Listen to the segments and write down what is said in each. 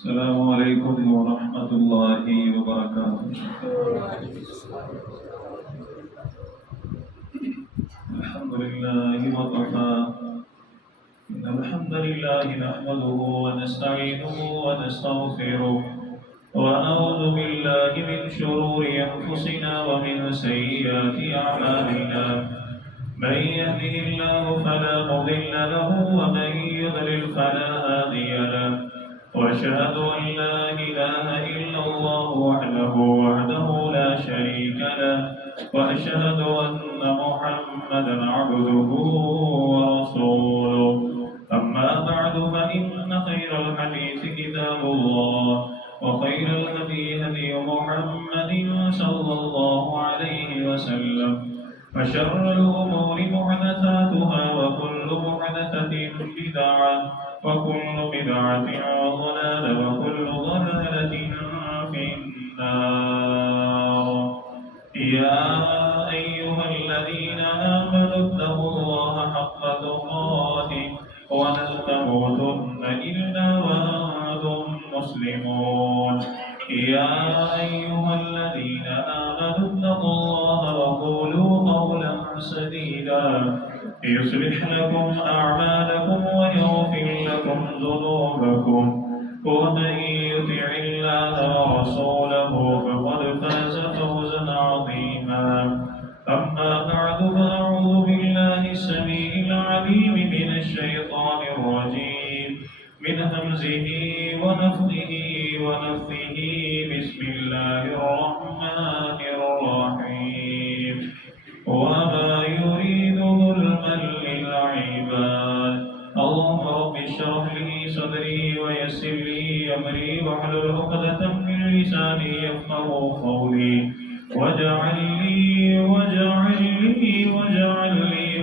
السلام عليكم ورحمة الله وبركاته. الحمد لله وكفى. إن الحمد لله نحمده ونستعينه ونستغفره ونعوذ بالله من شرور أنفسنا ومن سيئات أعمالنا. من يهده الله فلا مضل له ومن يضلل فلا هادي له. وأشهد أن لا إله إلا الله وحده لا شريك له. وأشهد أن محمدا عبده ورسوله. أما بعد فإن خير الحديث كتاب الله وخير الهدي هدي محمد صلى الله عليه وسلم. وشر الأمور محدثاتها وكل محدثة بدعة وكل بدعة ضلالة وكل ضلالة في النار. يا أيها الذين آمنوا اتقوا الله حق تقاته ولا تموتن إلا وأنتم مسلمون. يا أيها الذين آمنوا اتقوا الله وقولوا قولا سديدا يصلح لكم أعمالكم ويغفر لكم ذنوبكم ومن يطع الله ورسوله فقد فاز فوزا عظيما. أما بعد فأعوذ بالله السميع العليم من الشيطان الرجيم من همزه ونفخه ونفثه. بسم الله الرحمن الرحيم. وما يريد ظلما للعباد. اللهم رب اشرح لي صدري ويسر لي أمري واحلل عقدة من لساني يفقهوا قولي. واجعل لي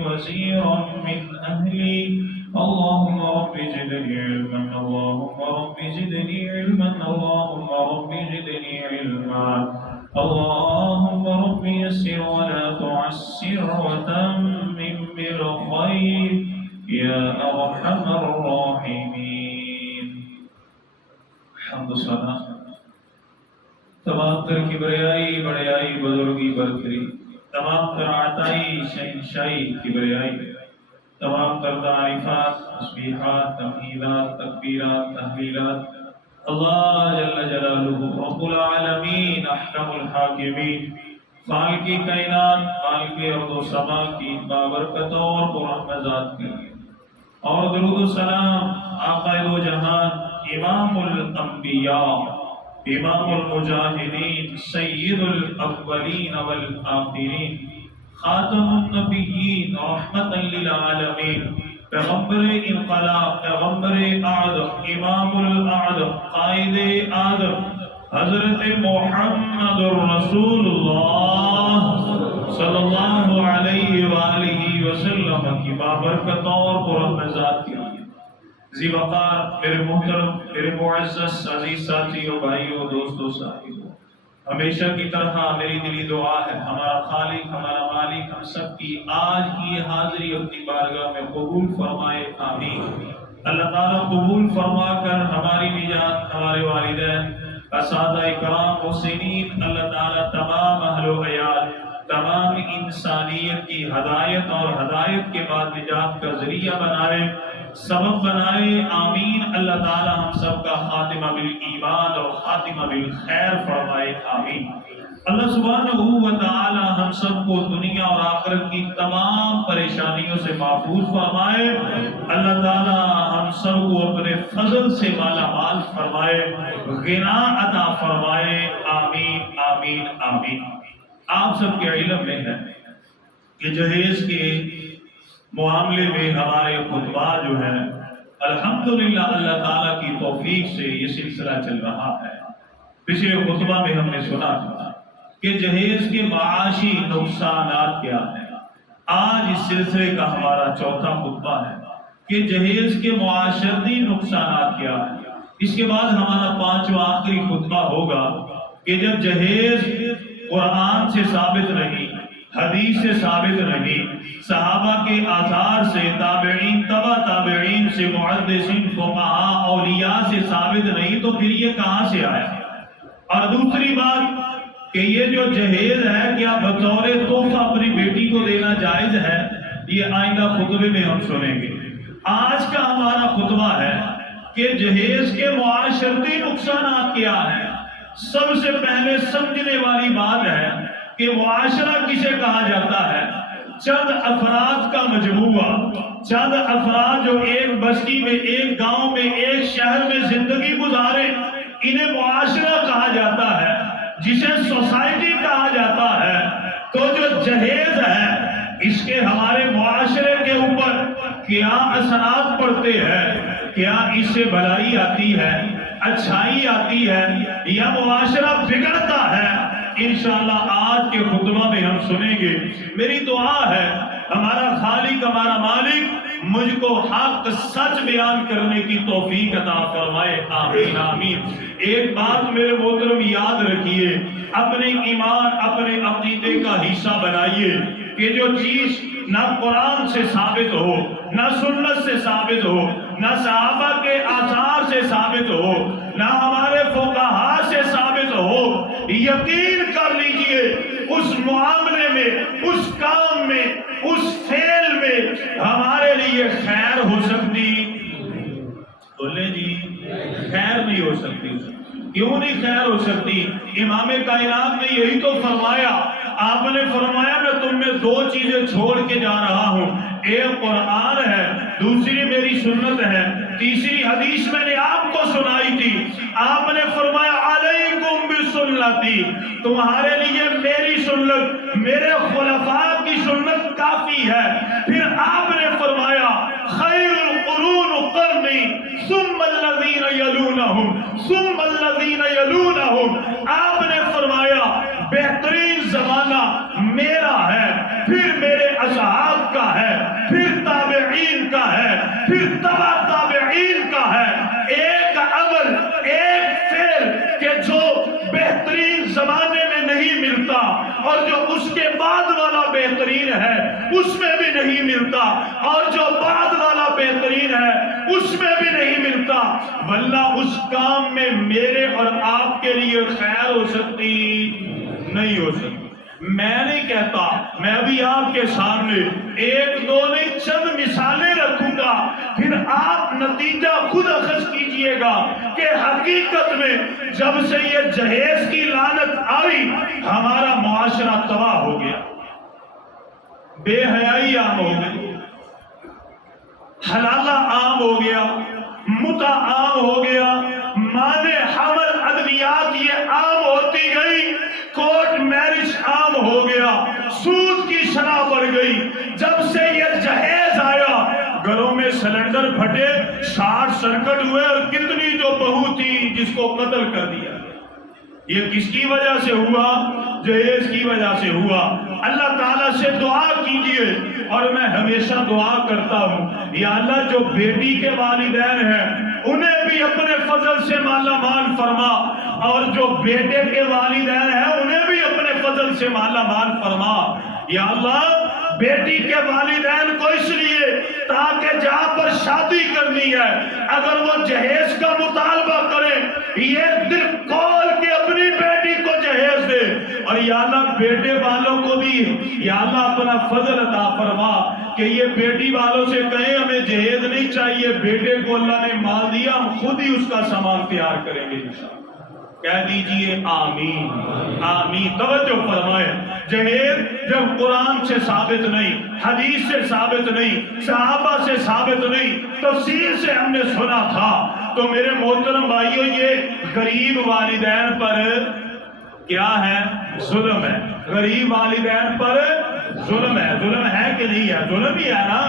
وزيرا من أهلي. اللهم رب زدني علما. اللهم رب زدني علما. اللهم رب زدني علما. اللهم رب يسر ولا تعسر وتمم بالخير يا أرحم الراحمين. حمد صلاة تمام تر کبریائی بڑیائی بزرگی برتری، تمام تر عطائی شہنشائی کبریائی، تمام تر تعریفات تسبیحات تمہیدات تکبیرات تحلیلات اللہ جل جلالہ رب العالمین احکم الحاکمین خالق کائنات خالق ارض و سما کی بابرکت اور پررحمت ذات کی اور درود و سلام آقا دو جہان امام الانبیاء امام المجاہدین سید الاولین والآخرین خاتم النبیین رحمت للعالمین پیغمبر انقلاب پیغمبر اعظم امام الاعظم قائد اعظم حضرت محمد رسول اللہ صلی اللہ علیہ وآلہ وسلم کی بابرکت اور پررحمت ذات کی ذی وقار میرے محترم میرے معزز عزیز ساتھیوں بھائیوں دوستوں ساتھیوں، ہمیشہ کی طرح میری دلی دعا ہے ہمارا خالق ہمارا مالک ہم سب کی آج کی حاضری اپنی بارگاہ میں قبول فرمائے آمین۔ اللہ تعالیٰ قبول فرما کر ہماری نجات ہمارے والدین اساتذہ اکرام محسنین اللہ تعالیٰ تمام اہل و عیال تمام انسانیت کی ہدایت اور ہدایت کے بعد نجات کا ذریعہ بنائے سبب بنائے آمین۔ اللہ تعالیٰ ہم سب کا خاتمہ بالایمان اور خاتمہ بالخیر فرمائے آمین۔ اللہ سبحانہ و تعالی ہم سب کو دنیا اور آخرت کی تمام پریشانیوں سے محفوظ فرمائے۔ اللہ تعالیٰ ہم سب کو اپنے فضل سے مالا مال فرمائے غنا عطا فرمائے آمین آمین آمین۔ آپ سب کے علم میں ہے کہ جہیز کے معاملے میں ہمارے خطبات جو ہیں الحمدللہ اللہ تعالیٰ کی توفیق سے یہ سلسلہ چل رہا ہے۔ پچھلے خطبہ میں ہم نے سنا تھا کہ جہیز کے معاشی نقصانات کیا ہیں۔ آج اس سلسلے کا ہمارا چوتھا خطبہ ہے کہ جہیز کے معاشرتی نقصانات کیا ہیں۔ اس کے بعد ہمارا پانچواں آخری خطبہ ہوگا کہ جب جہیز قرآن سے ثابت نہیں حدیث سے ثابت نہیں، صحابہ کے آثار سے، تابعین، تبع تابعین سے، محدثین، فقہاء، اولیاء سے ثابت نہیں، تو پھر یہ کہاں سے آیا؟ اور دوسری بات کہ یہ جو جہیز ہے کیا بطور تحفہ اپنی بیٹی کو دینا جائز ہے؟ یہ آئندہ خطبے میں ہم سنیں گے۔ آج کا ہمارا خطبہ ہے کہ جہیز کے معاشرتی نقصانات کیا ہیں۔ سب سے پہلے سمجھنے والی بات ہے کہ معاشرہ کسے کہا جاتا ہے؟ چند افراد کا مجموعہ، چند افراد جو ایک بستی میں، ایک گاؤں میں، ایک شہر میں زندگی گزارے، انہیں معاشرہ کہا جاتا ہے، جسے سوسائٹی کہا جاتا ہے۔ تو جو جہیز ہے اس کے ہمارے معاشرے کے اوپر کیا اثرات پڑتے ہیں؟ کیا اس سے بھلائی آتی ہے، اچھائی آتی ہے، یا معاشرہ بگڑتا ہے؟ انشاءاللہ آج کے خطبہ میں ہم سنیں گے۔ میری دعا ہے ہمارا خالق، ہمارا مالک مجھ کو حق سچ بیان کرنے کی توفیق عطا فرمائے، آمین آمین۔ ایک بات میرے محترم یاد رکھیے، اپنے ایمان، اپنے عقیدے کا حصہ بنائیے کہ جو چیز نہ قرآن سے ثابت ہو، نہ سنت سے ثابت ہو، نہ صحابہ کے آثار سے ثابت ہو، نہ ہمارے فقہاء سے ثابت ہو، یقین کر لیجئے اس معاملے میں، اس کام میں، اس فعل میں ہمارے لیے خیر ہو سکتی؟ بولے جی، خیر نہیں ہو سکتی۔ کیوں نہیں خیر ہو سکتی؟ امام کائنات نے یہی تو فرمایا۔ آپ نے فرمایا میں تم میں دو چیزیں چھوڑ کے جا رہا ہوں، ایک قرآن ہے، دوسری میری سنت ہے، تیسری حدیث میں نے آپ کو سنائی تھی۔ آپ نے فرمایا علیکم بسنتی، تمہارے لیے میری سنت، میرے خلفاء کی سنت کافی ہے۔ پھر آپ نے فرمایا خیر القرون قرنی ثم الذین یلونہم ثم الذین یلونہم، آپ نے فرمایا بہترین زمانہ میرا ہے، پھر میرے اصحاب کا ہے، پھر تابعین کا ہے، پھر تبع تابعین کا ہے۔ ایک عمل، ایک فعل کہ جو بہترین زمانے میں نہیں ملتا اور جو اس کے بعد والا بہترین ہے اس میں بھی نہیں ملتا، اور جو بعد والا بہترین ہے اس میں بھی نہیں ملتا، ورنہ اس کام میں میرے اور آپ کے لیے خیر ہو سکتی؟ نہیں ہو سکتی۔ میں نہیں کہتا، میں ابھی آپ کے سامنے ایک دو نہیں چند مثالیں رکھوں گا، پھر آپ نتیجہ خود اخذ کیجئے گا کہ حقیقت میں جب سے یہ جہیز کی لعنت آئی ہمارا معاشرہ تباہ ہو گیا، بے حیائی عام ہو گئی، حلالہ عام ہو گیا، متع عام ہو گیا، مانے حمل ادویات یہ عام ہوتی گئی، کورٹ میرج عام ہو گیا، سود کی شرح بڑھ گئی۔ جب سے یہ جہیز آیا گھروں میں سلنڈر پھٹے، شارٹ سرکٹ ہوئے، اور کتنی جو بہو تھی جس کو قتل کر دیا۔ یہ کس کی وجہ سے ہوا؟ جہیز کی وجہ سے ہوا۔ اللہ تعالیٰ سے دعا کیجئے، اور میں ہمیشہ دعا کرتا ہوں یا اللہ جو بیٹی کے والدین ہیں انہیں بھی اپنے فضل سے مالا مال فرما، اور جو بیٹے کے والدین ہیں انہیں بھی اپنے فضل سے مالا مال فرما۔ یا اللہ بیٹی کے والدین کو اس لیے تاکہ جہاں پر شادی کرنی ہے اگر وہ جہیز کا مطالبہ کریں یہ دل کھول کے اپنی بیٹی کو جہیز دے، اور یا اللہ بیٹے والوں کو بھی یا اللہ اپنا فضل عطا فرما کہ یہ بیٹی والوں سے کہیں ہمیں جہیز نہیں چاہیے، بیٹے کو اللہ نے مال دیا، ہم خود ہی اس کا سامان تیار کریں گے انشاءاللہ۔ کہہ دیجئے آمین آمین۔ توجہ فرمائے، جہیز جب قرآن سے ثابت نہیں، حدیث سے ثابت نہیں، صحابہ سے ثابت نہیں، تفسیر سے ہم نے سنا تھا، تو میرے محترم بھائیوں یہ غریب والدین پر کیا ہے؟ ظلم ہے۔ غریب والدین پر ظلم ہے۔ ظلم ہے کہ نہیں ہے؟ ظلم ہی ہے نا۔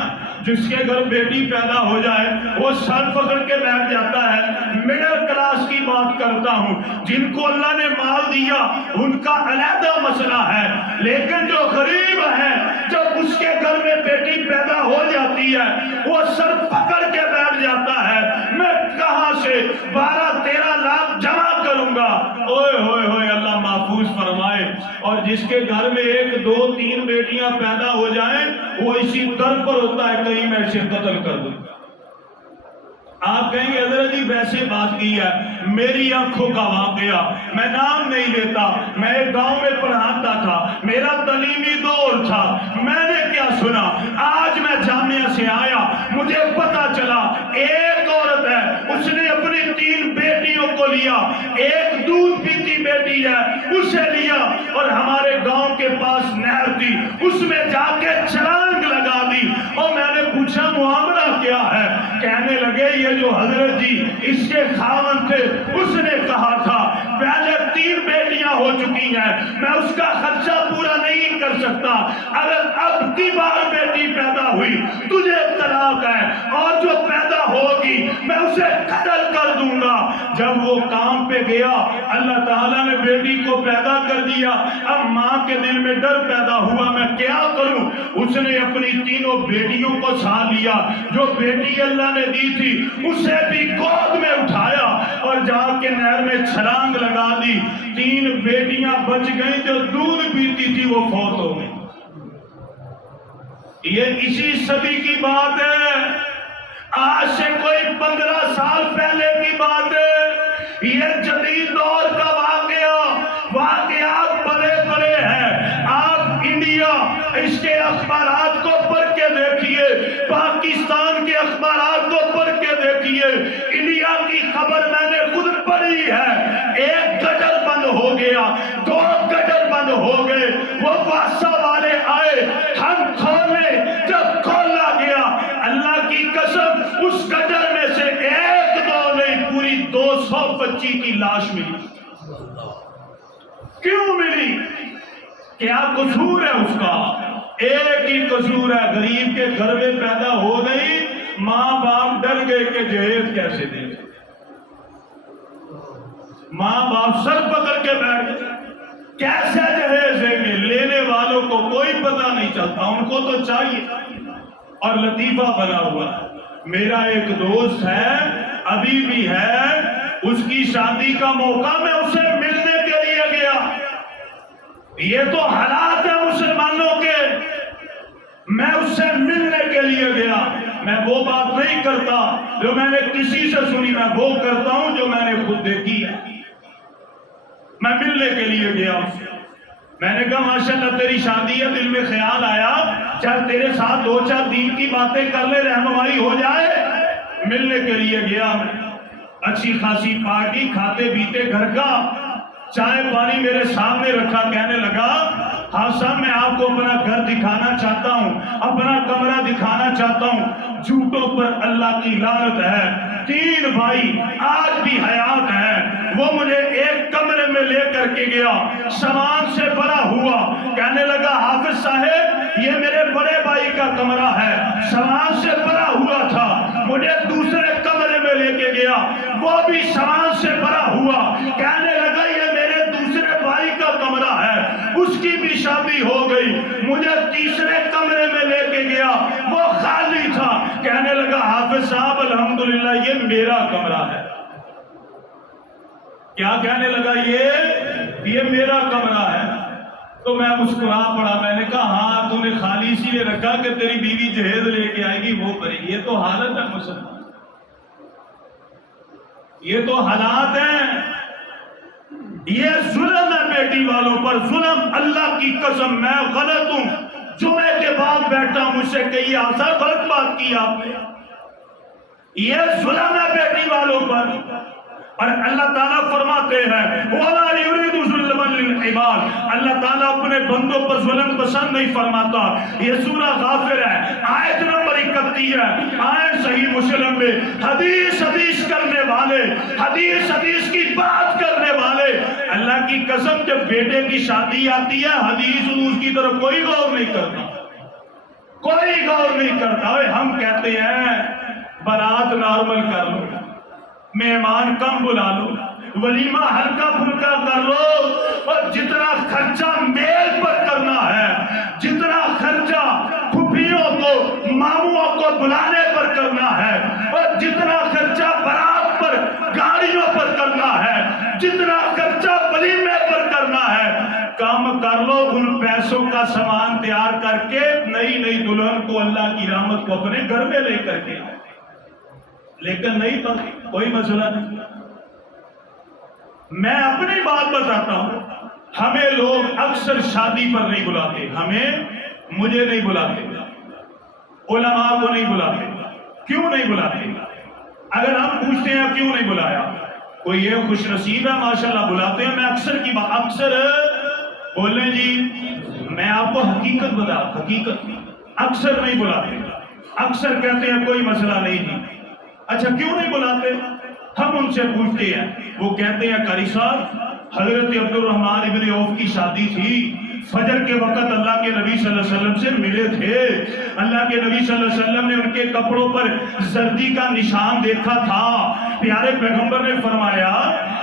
جس کے گھر بیٹی پیدا ہو جائے وہ سر پکڑ کے بیٹھ جاتا ہے۔ مڈل کلاس کی بات کرتا ہوں، جن کو اللہ نے مال دیا ان کا علیحدہ مسئلہ ہے، لیکن جو غریب ہے جب اس کے گھر میں بیٹی پیدا ہو جاتی ہے وہ سر پکڑ کے بیٹھ جاتا ہے، میں کہاں سے 12-13 لاکھ جمع کروں گا؟ اوئے ہوئے ہوئے، اللہ محفوظ فرمائے۔ اور جس کے گھر میں 1 2 3 بیٹیاں پیدا ہو جائیں وہ اسی در پر ہوتا ہے کہیں میں اسے قتل کر دوں. آپ کہیں گے حضرت جی ویسے بات کی ہے، میری آنکھوں کا واقعہ، میں نام نہیں لیتا، میں ایک گاؤں میں پڑھاتا تھا، میرا تعلیمی دور تھا. میں نے کیا سنا، آج میں جامعہ سے آیا مجھے پتا چلا ایک عورت ہے اس نے اپنی 3 بیٹیوں کو لیا، ایک دودھ پیتی بیٹی ہے اسے لیا اور ہمارے گاؤں کے پاس نہر تھی اس میں جا کے چھلانگ لگا دی. اور میں نے پوچھا معاملہ کیا ہے؟ کہنے لگے یہ جو حضرت جی اس کے خاوند تھے اس نے کہا تھا پہلے 3 بیٹیاں ہو چکی ہیں، میں اس کا خرچہ پورا نہیں کر سکتا، اگر اب کی بار بیٹی پیدا ہوئی تجھے طلاق ہے اور جو پیدا ہوگی میں اسے قتل کر دوں گا. جب وہ کام پہ گیا اللہ تعالیٰ نے بیٹی کو پیدا کر دیا. اب ماں کے دل میں ڈر پیدا ہوا میں کیا کروں؟ اس نے اپنی 3 بیٹیوں کو ساتھ لیا، جو بیٹی اللہ نے دی تھی اسے بھی گود میں اٹھایا اور جا کے نہر میں چھلانگ لگا دی. 3 بیٹیاں بچ گئیں، جو دودھ پیتی تھی وہ فوت ہو گئی. یہ اسی صدی کی بات ہے، آج سے کوئی 15 سال پہلے کی بات ہے. یہ جدید دور کا واقعات بڑے بڑے ہیں. آپ انڈیا اس کے اخبارات کو پڑھ کے دیکھیے، پاکستان کے اخبارات کو پڑھ کے دیکھیے. انڈیا کی خبر میں نے خود پڑھی ہے، 1 گٹر بند ہو گیا، 2 گٹر بند ہو گئے، وہ واسا والے آئے ہم کھولے، جب کھولا گیا اللہ کی قسم اس گٹر میں سے 1 2 نہیں پوری 200 بچی کی لاش ملی. کیوں ملی؟ کیا قصور ہے اس کا؟ ایک ہی قصور ہے، غریب کے گھر میں پیدا ہو گئی، ماں باپ ڈر گئے کہ جہیز کیسے دیں. ماں باپ سر پکڑ کے بیٹھ گئے، کیسے جہیز دیں گے؟ لینے والوں کو کوئی پتہ نہیں چلتا، ان کو تو چاہیے. اور لطیفہ بنا ہوا ہے، میرا ایک دوست ہے ابھی بھی ہے، اس کی شادی کا موقع میں اسے ملنے کے لیے گیا. یہ تو حالات ہیں مسلمانوں کے. میں اس سے ملنے کے لیے گیا، میں وہ بات نہیں کرتا جو میں نے کسی سے سنی، میں وہ کرتا ہوں جو میں نے خود دیکھی ہے. میں ملنے کے لیے گیا، میں نے کہا ماشاءاللہ تیری شادی ہے، دل میں خیال آیا چل تیرے ساتھ 2 4 دین کی باتیں کر لے، رہنمائی ہو جائے. ملنے کے لیے گیا، اچھی خاصی پارٹی، کھاتے پیتے گھر کا، چائے پانی میرے سامنے رکھا. کہنے لگا ہاں صاحب میں آپ کو اپنا گھر دکھانا چاہتا ہوں، اپنا کمرہ دکھانا چاہتا ہوں. جھوٹوں پر اللہ کی لعنت ہے. 3 بھائی آج بھی حیات ہیں. وہ مجھے ایک کمرے میں لے کر کے گیا، سامان سے بھرا ہوا. کہنے لگا حافظ صاحب یہ میرے بڑے بھائی کا کمرہ ہے، سامان سے بھرا ہوا تھا. مجھے دوسرے کمرے میں لے کے گیا، وہ بھی سامان سے بھرا ہوا. کہنے لگا یہ میرے دوسرے بھائی کا کمرہ ہے، اس کی بھی شادی ہو گئی. مجھے تیسرے کمرے میں لے کے گیا، وہ خالی تھا. کہنے لگا حافظ صاحب الحمدللہ یہ میرا کمرہ ہے. کیا کہنے لگا؟ یہ میرا کمرہ ہے. تو میں مسکرا پڑا، میں نے کہا ہاں تو نے خالی اسی لیے رکھا کہ تیری بیوی جہیز لے کے آئے گی وہ کرے گی. یہ تو حالت ہے مسلمان، یہ تو حالات ہیں. یہ ظلم ہے بیٹی والوں پر، ظلم. اللہ کی قسم میں غلط ہوں، جمعے کے بعد بیٹھا مجھ سے کہیے آسا غلط بات کی آپ نے. یہ ظلم ہے بیٹی والوں پر. اور اللہ تعالیٰ فرماتے ہیں وَلَا يُرِيدُ ظُلْمًا لِلْعِبَادِ، اللہ تعالیٰ اپنے بندوں پر ظلم پسند نہیں فرماتا. یہ سورہ غافر ہے، آیت نمبر 31 ہے. آیت صحیح مسلم میں حدیث کرنے والے، حدیث کی بات کرنے والے، اللہ کی قسم جب بیٹے کی شادی آتی ہے حدیث اس کی طرف کوئی غور نہیں کرتا، کوئی غور نہیں کرتا. ہم کہتے ہیں بارات نارمل کر لو، مہمان کم بلا لو، ولیمہ ہلکا پھلکا کر لو، اور جتنا خرچہ میل پر کرنا ہے، جتنا خرچہ پھپھیوں کو ماموں کو بلانے پر کرنا ہے، اور جتنا خرچہ برات پر گاڑیوں پر کرنا ہے، جتنا خرچہ ولیمے پر کرنا ہے، کم کر کر لو، ان پیسوں کا سامان تیار کر کے نئی نئی دلہن کو اللہ کی رحمت کو اپنے گھر میں لے کر کے، لیکن نہیں تو کوئی مسئلہ نہیں۔ میں اپنی بات بتاتا ہوں، ہمیں لوگ اکثر شادی پر نہیں بلاتے، مجھے نہیں بلاتے، علماء کو نہیں بلاتے۔ کیوں نہیں بلاتے؟ اگر ہم پوچھتے ہیں کیوں نہیں بلایا، کوئی یہ خوش نصیب ہے ماشاءاللہ بلاتے ہیں۔ میں اکثر بولیں جی، میں آپ کو حقیقت بتا، حقیقت اکثر نہیں بلاتے، اکثر کہتے ہیں کوئی مسئلہ نہیں جی۔ اچھا کیوں نہیں بلاتے؟ ہم ان سے پوچھتے ہیں، وہ کہتے ہیں قاری صاحب حضرت عبد الرحمن ابن عوف کی شادی تھی، فجر کے وقت اللہ کے نبی صلی اللہ علیہ وسلم سے ملے تھے، اللہ کے نبی صلی اللہ علیہ وسلم نے ان کے کپڑوں پر زردی کا نشان دیکھا تھا، پیارے پیغمبر نے فرمایا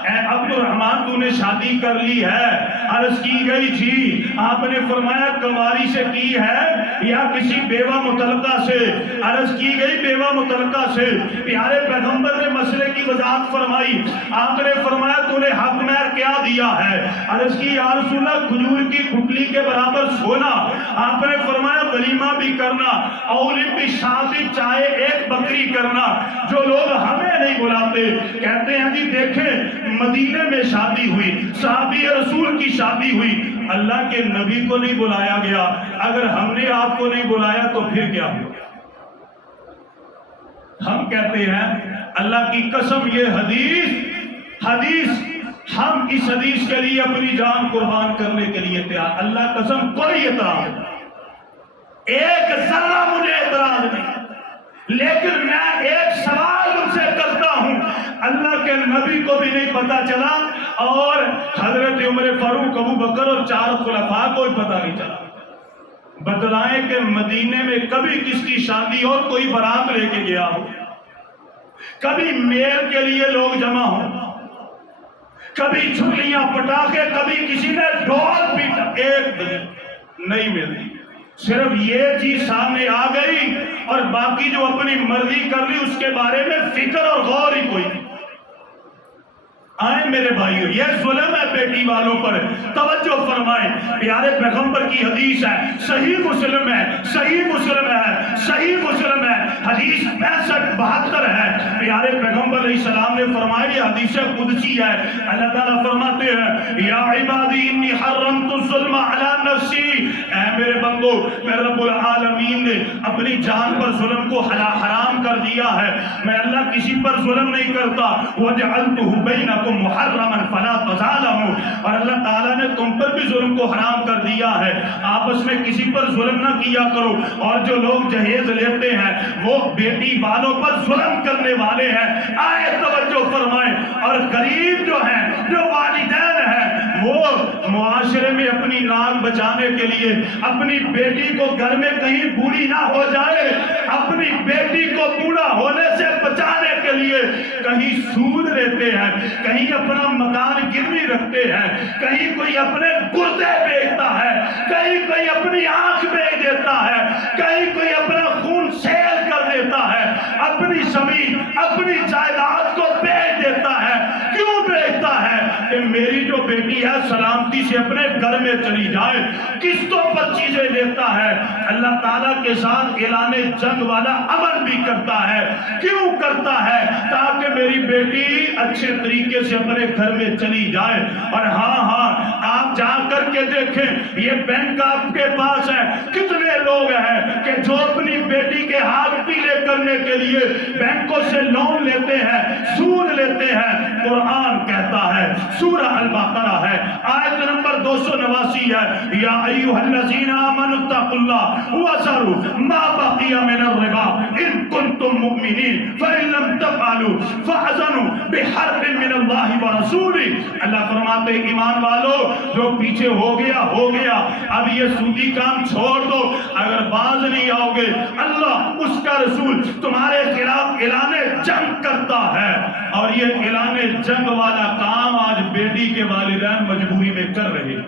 اے عبد الرحمن تو نے شادی کر لی ہے؟ عرض کی گئی تھی، آپ نے فرمایا کنواری سے کی ہے یا کسی بیوہ مطلقہ سے؟ عرض کی گئی بیوہ مطلقہ سے۔ پیارے پیغمبر نے مسئلے کی وضاحت فرمائی، آپ نے فرمایا تو نے حق مہر کیا دیا ہے؟ عرض کی یا رسول اللہ کھجور کی گٹلی کے برابر سونا۔ آپ نے فرمایا ولیمہ بھی کرنا، اولم بھی شادی چاہے ایک بکری کرنا۔ جو لوگ ہمیں نہیں بلاتے کہتے ہیں جی دیکھیں مدینے میں شادی ہوئی، صحابی رسول کی شادی ہوئی، اللہ کے نبی کو نہیں بلایا گیا۔ اگر ہم نے آپ کو نہیں بلایا تو پھر کیا ہوا؟ ہم کہتے ہیں اللہ کی قسم یہ حدیث ہم اس حدیث کے لیے اپنی جان قربان کرنے کے لیے تیار۔ اللہ قسم کوئی اعتراض نہیں، ایک ذرہ مجھے اعتراض نہیں، لیکن میں ایک سوال ان سے کرتا ہوں، اللہ کے نبی کو بھی نہیں پتا چلا اور حضرت عمر فاروق ابو بکر اور 4 خلفاء کو بھی پتا نہیں چلا، بتلائیں کہ مدینے میں کبھی کس کی شادی اور کوئی بارات لے کے گیا ہو، کبھی میل کے لیے لوگ جمع ہوں، کبھی چھلیاں پٹاخے، کبھی کسی نے ڈھول پیٹا، ایک دن نہیں ملتی۔ صرف یہ چیز سامنے آ گئی اور باقی جو اپنی مرضی کر لی اس کے بارے میں فکر اور غور ہی کوئی نہیں۔ آئیں میرے بھائیو، یہ ظلم ہے بیٹی والوں پر، توجہ فرمائیں، پیارے پیغمبر کی حدیث ہے، صحیح مسلم ہے، حدیث 65-72 ہے، پیارے پیغمبر علیہ السلام نے فرمایا، یہ حدیث قدسی ہے، اللہ تعالیٰ فرماتے ہیں یا عبادی انی حرمت الظلم علی نفسی، اے میرے بندو میں رب العالمین نے اپنی جان پر ظلم کو حرام کر دیا ہے، میں اللہ کسی پر ظلم نہیں کرتا، وجعلتہ بینکم محرما فلا تظالموا، اور اللہ تعالیٰ نے تم پر بھی ظلم کو حرام کر دیا ہے، آپس میں کسی پر ظلم نہ کیا کرو، اور جو لوگ جہیز لیتے ہیں وہ بیٹی والوں پر ظلم کرنے والے ہیں۔ آئے توجہ فرمائیں، اور غریب جو ہیں، جو والدین ہیں، وہ معاشرے میں اپنی ناک بچانے کے لیے اپنی بیٹی کو گھر میں کہیں بوڑھی نہ ہو جائے، اپنی بیٹی کو بوڑھا ہونے سے بچانے کے لیے کہیں سود لیتے ہیں، کہیں اپنا مکان گروی رکھتے ہیں، کہیں کوئی اپنے گردے بیچتا ہے، کہیں کوئی اپنی آنکھ بیچ دیتا ہے، کہیں کوئی اپنا خون سیل کر دیتا ہے، اپنی زمین اپنی جائیداد کو بیچ دیتا ہے۔ کیوں بیچتا ہے؟ کہ میری جو بیٹی ہے سلامتی سے اپنے گھر میں چلی جائے، قسطوں پر چیزیں لیتا ہے، اللہ تعالیٰ کے ساتھ اعلان جنگ والا عمل بھی کرتا ہے۔ کیوں کرتا ہے؟ تاکہ میری بیٹی اچھے طریقے سے اپنے گھر میں چلی جائے۔ اور ہاں آپ جا کر کے دیکھیں، یہ بینک آپ کے پاس ہے، کتنے لوگ ہیں کہ جو اپنی بیٹی کے ہاتھ پیلے کرنے کے لیے بینکوں سے لون لیتے ہیں، سود لیتے ہیں۔ قرآن کہتا ہے، سورہ البقرہ ہے، آیت نمبر 289 ہے، یا ایھا الذین آمنوا اتقوا اللہ وذروا ما بقی من الربا ان کنتم مؤمنین فإن لم تفعلوا فاذنوا بحرب من اللہ ورسولہ۔ اللہ فرماتے ہیں ایمان والو جو پیچھے ہو گیا، اب یہ سودی کام چھوڑ دو، اگر باز نہیں آؤ گے اللہ اس کا رسول تمہارے خلاف اعلان جنگ کرتا ہے۔ اور یہ اعلان جنگ والا کام آج بیٹی کے والدین مجبوری میں کر رہے ہیں۔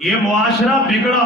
یہ معاشرہ بگڑا،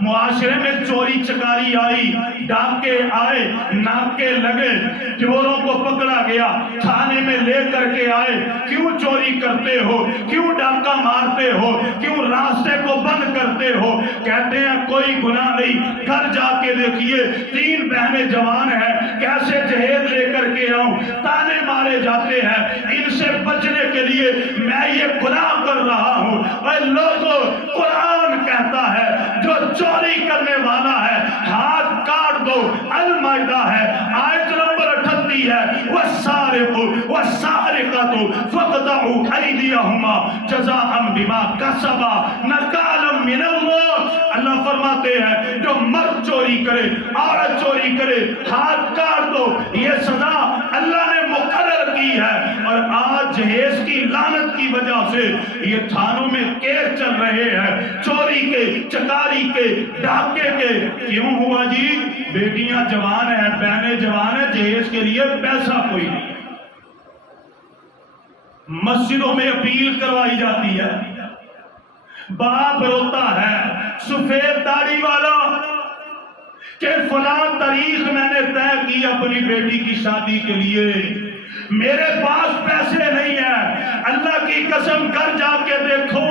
معاشرے میں چوری چکاری آئی، ڈاکے آئے، ناکے لگے، چوروں کو پکڑا گیا، تھانے میں لے کر کے آئے، کیوں چوری کرتے ہو، کیوں ڈاکہ مارتے ہو، کیوں راستے کو بند کرتے ہو؟ کہتے ہیں کوئی گناہ نہیں، گھر جا کے دیکھیے 3 بہنیں جوان ہیں، کیسے جہیز لے کر کے آؤں؟ تانے مارے جاتے ہیں، ان سے بچنے کے لیے میں یہ گناہ کر رہا ہوں۔ اے لوگوں، قرآن کہتا ہے جو چوری کرنے والا ہے ہاتھ کاٹ دو۔ المائدہ ہے، آیت نمبر 38 ہے، وَالسَّارِقُ وَالسَّارِقَةُ فَاقْطَعُوا أَيْدِيَهُمَا جَزَاءً بِمَا كَسَبَا نَكَالًا مِّنَ اللَّهِ۔ اللہ فرماتے ہیں جو مرد چوری کرے، عورت چوری کرے، ہاتھ کاٹ دو، یہ سزا اللہ نے مقرر کی ہے۔ اور آج جہیز کی لعنت کی وجہ سے یہ تھانوں میں کیس چل رہے ہیں، چوری کے، چکاری کے، ڈاکے کے۔ کیوں ہوا جی؟ بیٹیاں جوان ہیں، بہنیں جوان ہیں، جہیز کے لیے پیسہ کوئی نہیں۔ مسجدوں میں اپیل کروائی جاتی ہے، باپ روتا ہے، سفید داڑھی والا، کہ فلاں تاریخ میں نے طے کی اپنی بیٹی کی شادی کے لیے، میرے پاس پیسے نہیں ہیں۔ اللہ کی قسم گھر جا کے دیکھو،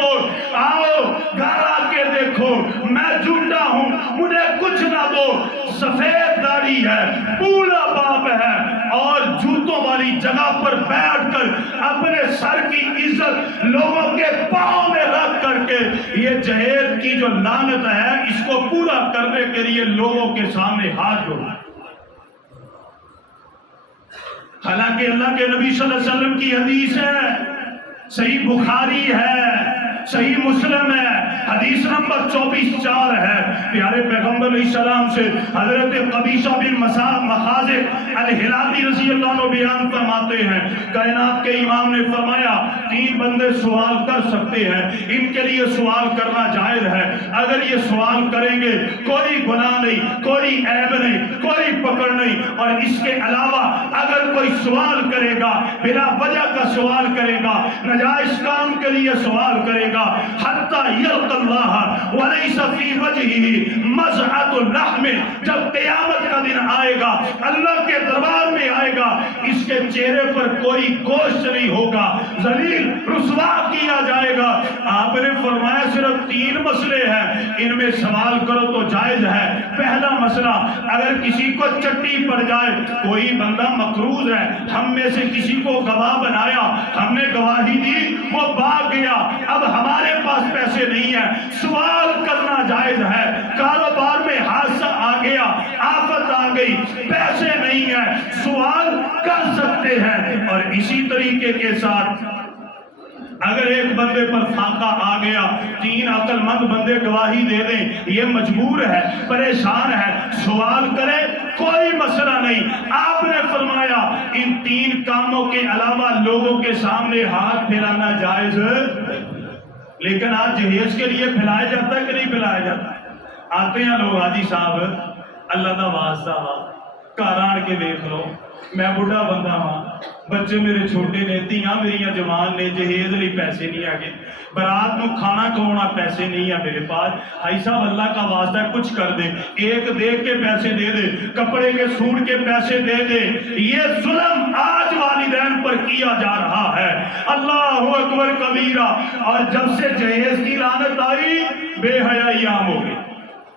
آؤ گھر آ کے دیکھو، میں جھوٹا ہوں، مجھے کچھ نہ دو۔ سفید داڑھی ہے، بوڑھا باپ ہے، اور جوتوں والی جگہ پر بیٹھ کر اپنے سر کی عزت لوگوں کے پاؤں میں رکھ کر کے یہ جہیز کی جو لعنت ہے اس کو پورا کرنے کے لیے لوگوں کے سامنے ہاتھ جوڑا۔ حالانکہ اللہ کے نبی صلی اللہ علیہ وسلم کی حدیث ہے، صحیح بخاری ہے، صحیح مسلم ہے، حدیث نمبر 24/4 ہے۔ پیارے پیغمبر علیہ السلام سے حضرت قبیصہ بن مخازق الہلالی رضی اللہ عنہ بیان فرماتے ہیں، کائنات کے امام نے فرمایا 3 بندے سوال کر سکتے ہیں، ان کے لیے سوال کرنا جائز ہے۔ اگر یہ سوال کریں گے کوئی گناہ نہیں، کوئی عیب نہیں، کوئی پکڑ نہیں۔ اور اس کے علاوہ اگر کوئی سوال کرے گا، بلا وجہ کا سوال کرے گا، ناجائز کام کے لیے سوال کرے گا، حتی یلق اللہ ولیس فی وجہہ مزعۃ اللحم، جب قیامت کا دن آئے گا، اللہ کے دربار میں آئے گا، اس کے چہرے پر کوئی گوشت نہیں ہوگا، ذلیل رسوا کیا جائے گا۔ آپ نے فرمایا صرف 3 مسئلے ہیں، ان میں سوال کرو تو جائز ہے۔ پہلا مسئلہ، اگر کسی کو چٹی پڑ جائے، کوئی بندہ مقروض ہے، ہم میں سے کسی کو گواہ بنایا، ہم نے گواہی دی، وہ بھاگ گیا، اب ہمارے پاس پیسے نہیں ہیں، سوال کرنا جائز ہے۔ کاروبار میں حادثہ آ گیا، آفت آ گئی، پیسے نہیں ہیں، سوال کر سکتے ہیں۔ اور اسی طریقے کے ساتھ اگر ایک بندے پر فاقہ آ گیا، 3 عقل مند بندے گواہی دے دیں، یہ مجبور ہے، پریشان ہے، سوال کرے، کوئی مسئلہ نہیں۔ آپ نے فرمایا ان 3 کاموں کے علاوہ لوگوں کے سامنے ہاتھ پھیلانا جائز ہے۔ لیکن آج جہیز کے لیے پھیلایا جاتا ہے کہ نہیں پھیلایا جاتا؟ آتے ہیں لوگ، حاجی صاحب اللہ دا واسطہ وا گھر آن کے دیکھ لو، میں بڑھا بندہ ہاں، بچے میرے چھوٹے نے، دھیاں میری جوان نے، جہیز لئی پیسے نہیں آگے، برات نو کھانا کھوانا پیسے نہیں ہے میرے پاس، بھائی صاحب اللہ کا واسطہ ہے کچھ کر دے، ایک دیکھ کے پیسے دے دے، کپڑے کے سوٹ کے پیسے دے دے۔ یہ ظلم آج والدین پر کیا جا رہا ہے، اللہ اکبر کبیرہ۔ اور جب سے جہیز کی لعنت آئی، بے حیائی عام ہو گئی۔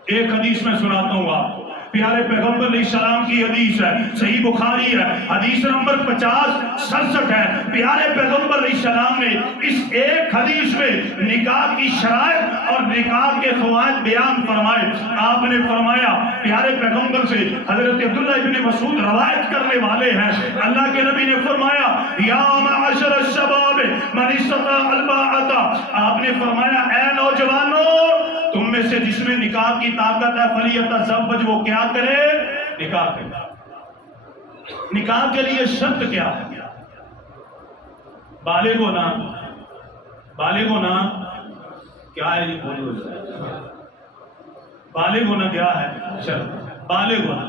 ایک حدیث میں سناتا ہوں آپ کو، پیارے پیغمبر علیہ السلام کی حدیث ہے، صحیح بخاری ہے، حدیث نمبر 50-67 ہے۔ پیارے پیغمبر علیہ السلام نے اس ایک حدیث میں نکاح کی شرائط اور نکاح کے فوائد بیان فرمائے۔ آپ نے فرمایا، پیارے پیغمبر سے حضرت عبداللہ ابن مسعود روایت کرنے والے ہیں، اللہ کے نبی نے فرمایا یا معاشر الشباب من استطاع الباءۃ، آپ نے فرمایا اے نوجوانوں، تم میں سے جس میں نکاح کی طاقت ہے فلیتزوج، وہ کیا کرے؟ نکاح کرے۔ نکاح کے لیے شرط کیا ہے؟ بالغ ہونا، بالغ ہونا کیا ہے؟ یہ بولو، بالغ ہونا کیا ہے؟ شرط، بالغ ہونا۔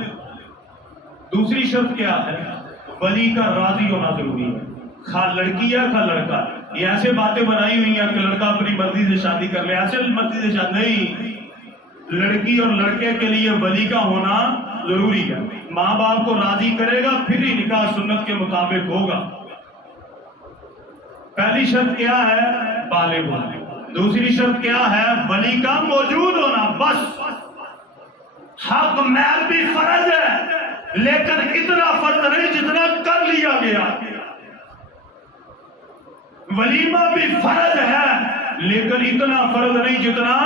دوسری شرط کیا ہے؟ ولی کا راضی ہونا ضروری ہے، خا لڑکی ہے خا لڑکا ہے. یہ ایسے باتیں بنائی ہوئی ہیں کہ لڑکا اپنی مرضی سے شادی کر لے. ایسے مرضی سے شادی نہیں. لڑکی اور لڑکے کے لیے ولی کا ہونا ضروری ہے. ماں باپ کو راضی کرے گا پھر ہی نکاح سنت کے مطابق ہوگا. پہلی شرط کیا ہے؟ بالغ ہونا. دوسری شرط کیا ہے؟ ولی کا موجود ہونا. بس حق مہر بھی فرض ہے لیکن اتنا فرض نہیں جتنا کر لیا گیا. ولیمہ بھی فرض ہے لیکن اتنا فرض نہیں جتنا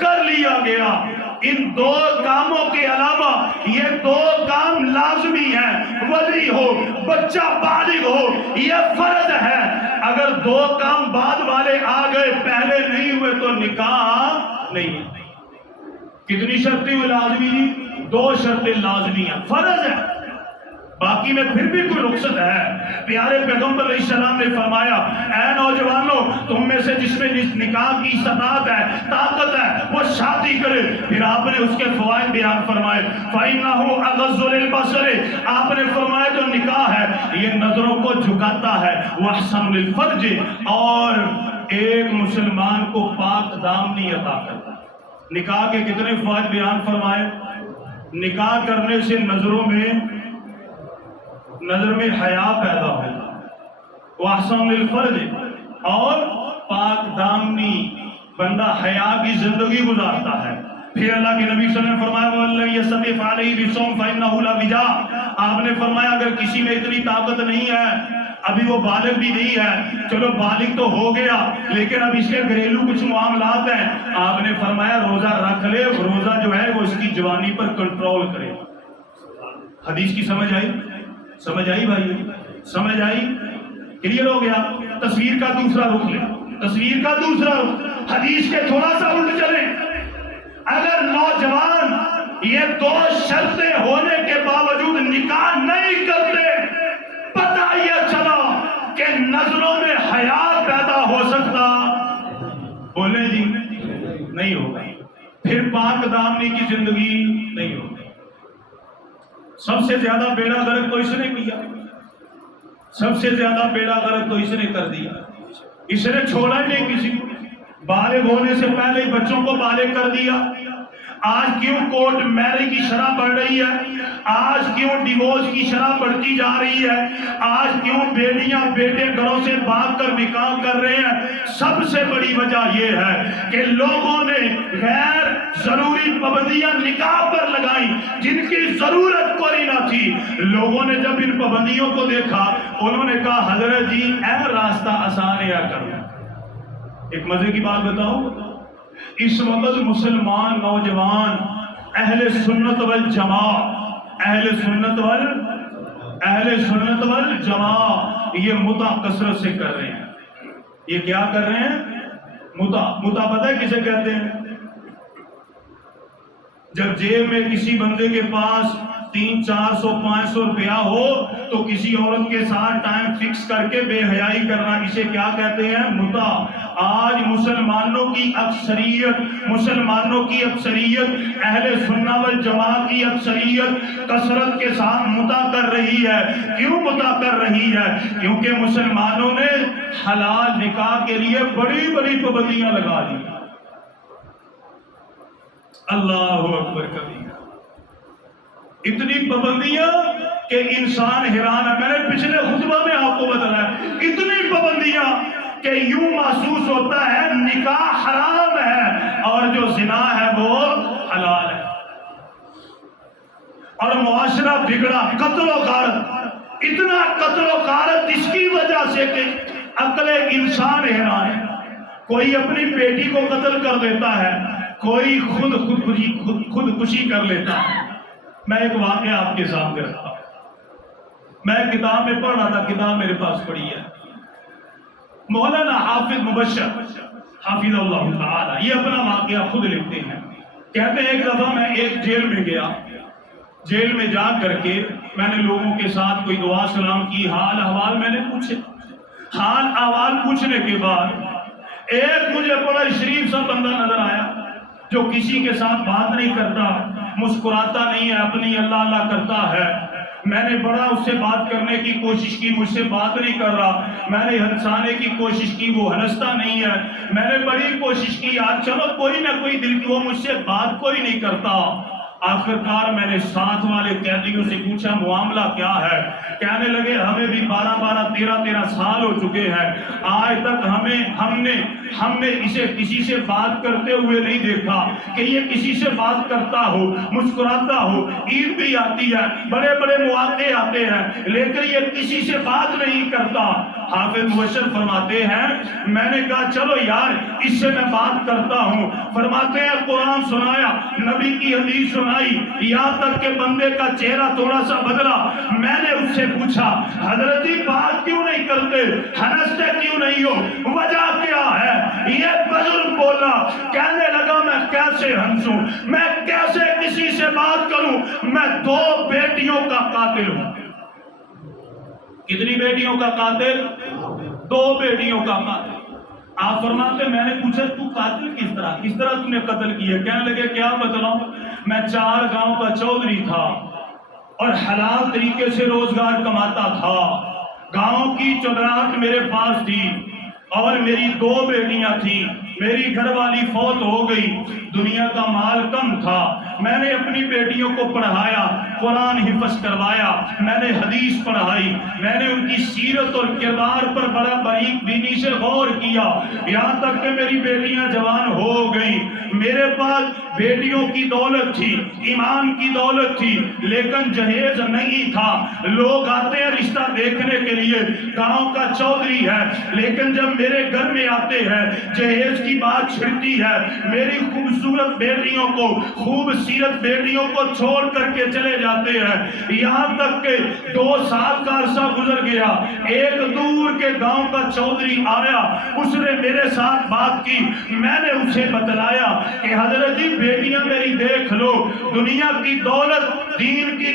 کر لیا گیا. ان دو کاموں کے علاوہ یہ دو کام لازمی ہیں. ولی ہو، بچہ بالغ ہو، یہ فرض ہے. اگر دو کام بعد والے آ گئے پہلے نہیں ہوئے تو نکاح نہیں. کتنی شرطیں ہوئی لازمی جی؟ 2 شرطیں لازمی ہیں، فرض ہے. باقی میں پھر بھی کوئی رخصت ہے. پیارے پیغمبر علیہ السلام نے فرمایا اے نوجوانوں، تم میں سے جس میں نکاح کی استطاعت ہے، طاقت ہے، وہ شادی کرے. پھر آپ نے اس کے فوائد بیان فرمائے. فَإِنَّهُ أَغَضُّ لِلْبَصَرِ، آپ نے فرمایا جو نکاح ہے یہ نظروں کو جھکاتا ہے. وَأَحْسَنُ لِلْفَرْجِ، اور ایک مسلمان کو پاک دامنی عطا کرتا ہے. نکاح کے کتنے فوائد بیان فرمائے؟ نکاح کرنے سے نظر میں حیا پیدا ہوگا. وَأَحْسَنُ لِلْفَرْجِ، اور پاک دامنی بندہ حیا کی زندگی گزارتا ہے. پھر اللہ کے نبی صلی اللہ علیہ وسلم نے فرمایا وَلَّن يَسْتَطِعْ عَلَيْهِ بِالصَّوْمِ فَإِنَّهُ لَا وِجَاءَ. آپ نے فرمایا اگر کسی میں اتنی طاقت نہیں ہے، ابھی وہ بالغ بھی نہیں ہے، چلو بالغ تو ہو گیا لیکن اب اس کے گھریلو کچھ معاملات ہیں، آپ نے فرمایا روزہ رکھ لے. روزہ جو ہے وہ اس کی جوانی پر کنٹرول کرے. حدیث کی سمجھ آئی؟ سمجھ آئی بھائی؟ سمجھ آئی؟ کلیئر ہو گیا؟ تصویر کا دوسرا رخ لیں. تصویر کا دوسرا رخ حدیث کے تھوڑا سا الٹ چلیں. اگر نوجوان یہ 2 شرطیں ہونے کے باوجود نکاح نہیں کرتے، پتہ یہ چلا کہ نظروں میں حیا پیدا ہو سکتا، بولے جی نہیں ہوگا. پھر پاک دامنی کی زندگی نہیں ہوگی. سب سے زیادہ بیڑا غرق تو اس نے کیا، سب سے زیادہ بیڑا غرق تو اس نے کر دیا. اس نے چھوڑا ہی نہیں کسی کو. بالغ ہونے سے پہلے ہی بچوں کو بالغ کر دیا. آج کیوں کورٹ میرج کی شرح بڑھ رہی ہے؟ آج کیوں ڈیورس کی شرح بڑھتی جا رہی ہے؟ آج کیوں بیٹیاں بیٹے گھروں سے بھاگ کر نکاح کر رہے ہیں؟ سب سے بڑی وجہ یہ ہے کہ لوگوں نے غیر ضروری پابندیاں نکاح پر لگائیں جن کی ضرورت کوئی نہ تھی. لوگوں نے جب ان پابندیوں کو دیکھا انہوں نے کہا حضرت جی اے راستہ آسان ہے کرو. ایک مزے کی بات بتاؤ، اس وقت مسلمان نوجوان اہل سنت والجماع یہ متع کثرت سے کر رہے ہیں. یہ کیا کر رہے ہیں؟ متع پتہ ہے کسے کہتے ہیں؟ جب جیب میں کسی بندے کے پاس 300-400-500 روپیہ ہو تو کسی عورت کے ساتھ ٹائم فکس کر کے بے حیائی کرنا، اسے کیا کہتے ہیں؟ متع. آج مسلمانوں کی اکثریت اہل سنہ والجماع کی اکثریت کثرت کے ساتھ متع کر رہی ہے. کیوں متع کر رہی ہے؟ کیونکہ مسلمانوں نے حلال نکاح کے لیے بڑی بڑی پابندیاں لگا دی. اللہ اکبر کبیرہ. اتنی پابندیاں کہ انسان حیران ہے. میں نے پچھلے خطبہ میں آپ کو بتایا اتنی پابندیاں کہ یوں محسوس ہوتا ہے نکاح حرام ہے اور جو زنا ہے وہ حلال ہے. اور معاشرہ بگڑا. قتل و غارت، اتنا قتل و غارت اس کی وجہ سے کہ عقل انسان حیران ہے. کوئی اپنی بیٹی کو قتل کر دیتا ہے، کوئی خودکشی کر لیتا ہے. میں ایک واقعہ آپ کے سامنے رکھتا ہوں. میں کتاب میں پڑھ رہا تھا، کتاب میرے پاس پڑھی ہے. مولانا حافظ مبشر حافظ اللہ تعالی یہ اپنا واقعہ خود لکھتے ہیں. کہتے ہیں ایک دفعہ میں ایک جیل میں گیا. جیل میں جا کر کے میں نے لوگوں کے ساتھ کوئی دعا سلام کی، حال احوال میں نے پوچھے. حال احوال پوچھنے کے بعد ایک مجھے بڑا شریف سا بندہ نظر آیا جو کسی کے ساتھ بات نہیں کرتا، مسکراتا نہیں ہے، اپنی اللہ اللہ کرتا ہے. میں نے بڑا اس سے بات کرنے کی کوشش کی، مجھ سے بات نہیں کر رہا، میں نے ہنسانے کی کوشش کی، وہ ہنستا نہیں ہے، میں نے بڑی کوشش کی یار چلو کوئی نہ کوئی دل کی، وہ مجھ سے بات کوئی نہیں کرتا۔ آخرکار میں نے ساتھ والے قیدیوں سے پوچھا معاملہ کیا ہے؟ کہنے لگے ہمیں بھی 12 13 سال ہو چکے ہیں، آج تک ہم نے اسے کسی سے بات کرتے ہوئے نہیں دیکھا کہ یہ کسی سے بات کرتا ہو، مسکراتا ہو، عید بھی آتی ہے، بڑے بڑے مواقع آتے ہیں، لیکن یہ کسی سے بات نہیں کرتا۔ حافظ مبشر فرماتے ہیں میں نے کہا چلو یار اس سے میں بات کرتا ہوں۔ فرماتے ہیں قرآن سنایا، نبی کی حدیث سنائی، یہاں تک کہ بندے کا چہرہ تھوڑا سا بدلا۔ میں نے اس سے پوچھا حضرت جی بات کیوں نہیں کرتے، ہنستے کیوں نہیں ہو، وجہ کیا ہے؟ یہ بزرگ بولا، کہنے لگا میں کیسے ہنسوں، میں کیسے کسی سے بات کروں، میں 2 بیٹیوں کا قاتل ہوں۔ کتنی بیٹیوں کا قاتل؟ 2 بیٹیوں کا قاتل۔ آپ فرماتے میں نے پوچھا تو قاتل کس طرح تم نے قتل کیا؟ کہنے لگے کیا بتلاؤں، میں 4 گاؤں کا چودھری تھا اور حلال طریقے سے روزگار کماتا تھا، گاؤں کی چودراہٹ میرے پاس تھی اور میری 2 بیٹیاں تھیں، میری گھر والی فوت ہو گئی، دنیا کا مال کم تھا، میں نے اپنی بیٹیوں کو پڑھایا، قرآن حفظ کروایا، میں نے حدیث پڑھائی، میں نے ان کی سیرت اور کردار پر بڑا باریک بینی سے غور کیا، یہاں تک کہ میری بیٹیاں جوان ہو گئی۔ میرے پاس بیٹیوں کی دولت تھی، ایمان کی دولت تھی، لیکن جہیز نہیں تھا۔ لوگ آتے ہیں رشتہ دیکھنے کے لیے، گاؤں کا چودھری ہے، لیکن جب میرے گھر میں آتے ہیں جہیز کی بات چھڑتی ہے، میری خوبصورت بیٹیوں کو، خوبصورت بیٹیوں کو چھوڑ کر کے چلے جاتے ہیں۔ یہاں تک کہ 2 سال کا عرصہ گزر گیا، ایک دور کے گاؤں کا چودھری آیا، اس نے میرے ساتھ بات کی، میں نے اسے بتلایا کہ حضرت جی بیٹیاں میری دیکھ لو، دنیا کی دولت، دین کی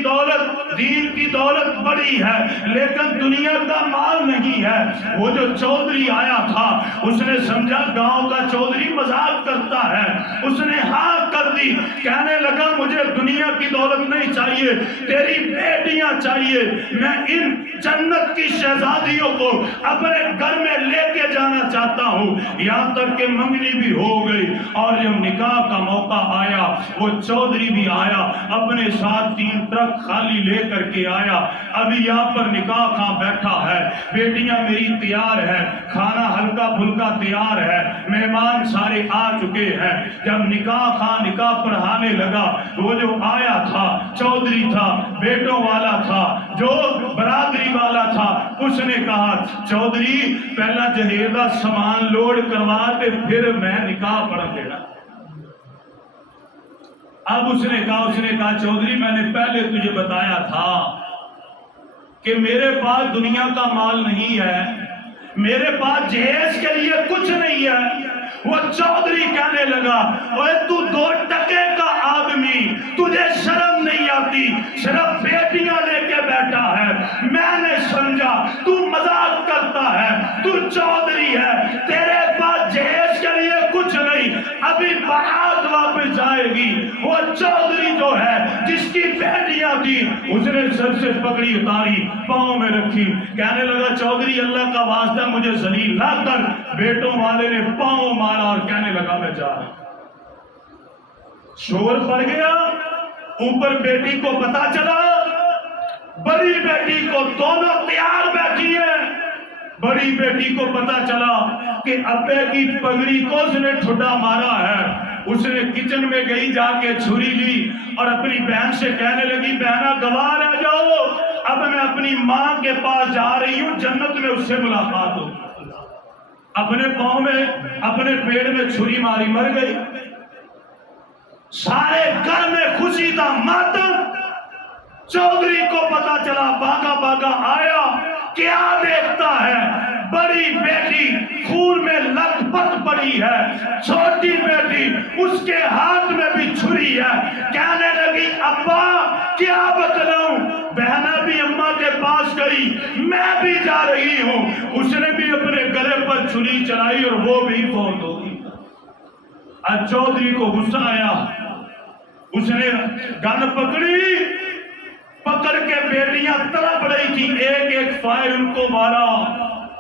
دولت بڑی ہے لیکن دنیا کا مال نہیں ہے۔ وہ جو چودھری آیا تھا اس نے سمجھا گاؤں کا چودھری مذاق کرتا ہے، اس نے ہاں کر دی، کہنے لگا مجھے دنیا کی دولت نہیں چاہیے، تیری بیٹیاں چاہیے، میں ان جنت کی شہزادیوں کو اپنے گھر میں لے کے جانا چاہتا ہوں۔ یہاں تک کہ منگنی بھی ہو گئی اور جب نکاح کا موقع آیا وہ چودھری بھی آیا، اپنے ساتھ 3 ٹرک خالی لے کر کے آیا۔ ابھی یہاں پر نکاح خاں بیٹھا ہے، بیٹیاں میری تیار ہے، کھانا ہلکا پھلکا تیار ہے، مہمان سارے آ چکے ہیں۔ جب نکاح خاں نکاح پڑھانے لگا، وہ جو آیا تھا چودھری تھا، بیٹوں والا تھا، جو برادری والا تھا، اس نے کہا چودھری پہلا جہیزہ سامان لوڈ کروا کے پھر میں نکاح پڑھ دینا۔ اب اس نے کہا چودھری میں نے پہلے تجھے بتایا تھا کہ میرے پاس دنیا کا مال نہیں ہے، میرے پاس جہیز کے لیے کچھ نہیں ہے۔ وہ چودھری کہنے لگا اوے تو 2 ٹکے کا آدمی، تجھے شرم نہیں آتی، صرف بیٹیاں لے کے بیٹھا ہے، میں نے سمجھا تو مذاق کرتا ہے، تو چودھری ہے، تیرے پاس جہیز کے لیے کچھ نہیں، ابھی بارات واپس جائے گی۔ وہ چودھری جو ہے جس کی بیٹیاں تھی اس نے سر سے پگڑی اتاری، پاؤں میں رکھی، کہنے لگا چودھری اللہ کا واسطہ مجھے ذلیل نہ کر۔ بیٹوں والے نے پاؤں مارا اور کہنے لگا میں جا رہا۔ شور پڑ گیا، اوپر بیٹی کو پتا چلا، بڑی بیٹی کو، دونوں تیار بیٹھی ہے، بڑی بیٹی کو پتا چلا کہ ابے کی پگڑی کو اس نے ٹھڈا مارا ہے۔ اس نے کچن میں گئی، جا کے چھری لی اور اپنی بہن سے کہنے لگی بہنا گواہ رہ جاؤ، اب میں اپنی ماں کے پاس جا رہی ہوں، جنت میں اس سے ملاقات ہو۔ اپنے پاؤں میں، اپنے پیڑ میں چھری ماری، مر گئی۔ سارے گھر میں خوشی تھا، ماتم۔ چودھری کو پتا چلا، بھاگا آیا، کیا دیکھتا ہے؟ بڑی بیٹی خون میں لت پت پڑی ہے، چھوٹی بیٹی اس کے ہاتھ میں بھی چھری ہے، کہنے لگی ابا کیا بتلاؤں؟ بہنا بھی اماں کے پاس گئی، میں بھی جا رہی ہوں، اس نے بھی اپنے گلے پر چھری چلائی اور وہ بھی فوت ہو گئی۔ اب چودھری کو غصہ آیا، اس نے گن پکڑی پکڑ کے بیٹیاں تڑپ رہی تھی، ایک ایک فائر ان کو مارا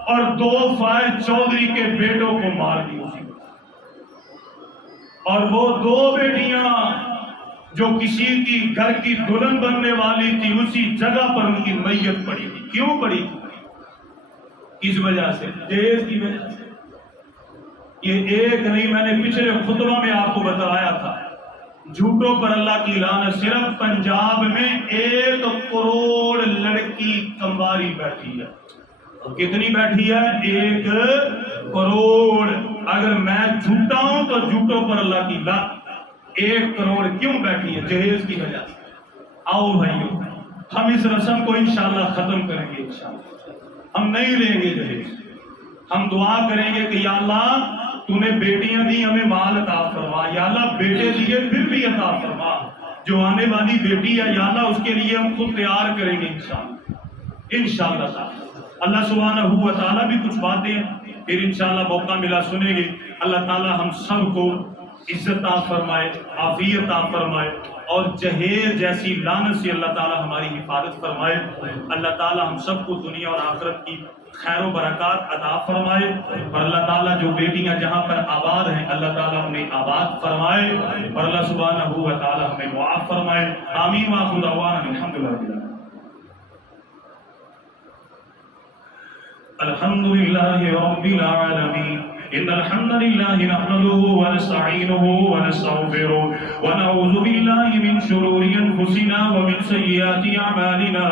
اور 2 فائر چودھری کے بیٹوں کو مار دی، اور وہ 2 بیٹیاں جو کسی کی گھر کی دلہن بننے والی تھی اسی جگہ پر ان کی میت پڑی تھی۔ کیوں پڑی تھی؟ کس وجہ سے؟ جہیز کی وجہ سے۔ یہ ایک نہیں، میں نے پچھلے خطبہ میں آپ کو بتایا تھا، جھوٹوں پر اللہ کی لعنت۔ صرف پنجاب میں 1 کروڑ لڑکی کنواری بیٹھی ہے۔ کتنی بیٹھی ہے؟ 1 کروڑ۔ اگر میں جھوٹا ہوں تو جھوٹوں پر اللہ کی لعنت۔ 1 کروڑ کیوں بیٹھی ہے؟ جہیز کی وجہ سے۔ آؤ بھائیو، ہم اس رسم کو انشاءاللہ ختم کریں گے، انشاءاللہ ہم نہیں لیں گے جہیز۔ ہم دعا کریں گے کہ یا اللہ تو نے بیٹیاں دی، ہمیں مال عطا فرما، یا اللہ بیٹے دیے پھر بھی عطا فرما، جو آنے والی بیٹی ہے یا اللہ اس کے لیے ہم خود تیار کریں گے انشاءاللہ تعالی۔ اللہ سبحانہ و تعالیٰ بھی کچھ باتیں پھر انشاءاللہ موقع ملا سنیں گے۔ اللہ تعالیٰ ہم سب کو عزت عطا فرمائے، عافیت عطا فرمائے، اور جہیز جیسی لعنت سے اللہ تعالیٰ ہماری حفاظت فرمائے۔ اللہ تعالیٰ ہم سب کو دنیا اور آخرت کی خیر و برکات عطا فرمائے، اور اللہ تعالیٰ جو بیٹیاں جہاں پر آباد ہیں اللہ تعالیٰ انہیں آباد فرمائے، اور اللہ سبحانہ و تعالیٰ ہمیں معاف فرمائے۔ آمین وآخر دعوانا الحمدللہ۔ الحمد لله رب العالمين، إن الحمد لله نحمده ونستعينه ونستغفره ونعوذ بالله من شرور أنفسنا ومن سيئات أعمالنا،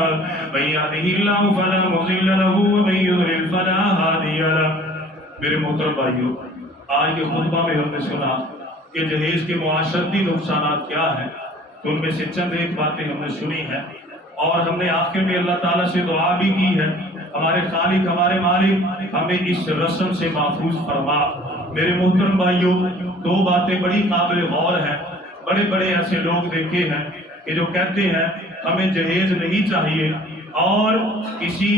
من يهده الله فلا مضل له ومن يضلل فلا هادي له۔ میرے محترم بھائیو، آج کے خطبہ میں ہم نے سنا کہ جہیز کے معاشرتی نقصانات کیا ہیں، تو ان میں سے چند ایک باتیں ہم نے سنی ہیں، اور ہم نے آخر میں اللہ تعالیٰ سے دعا بھی کی ہے، ہمارے خالق ہمارے مالک ہمیں اس رسم سے محفوظ فرما۔ میرے محترم بھائیوں، 2 باتیں بڑی قابل غور ہیں۔ بڑے بڑے ایسے لوگ دیکھے ہیں کہ جو کہتے ہیں ہمیں جہیز نہیں چاہیے، اور کسی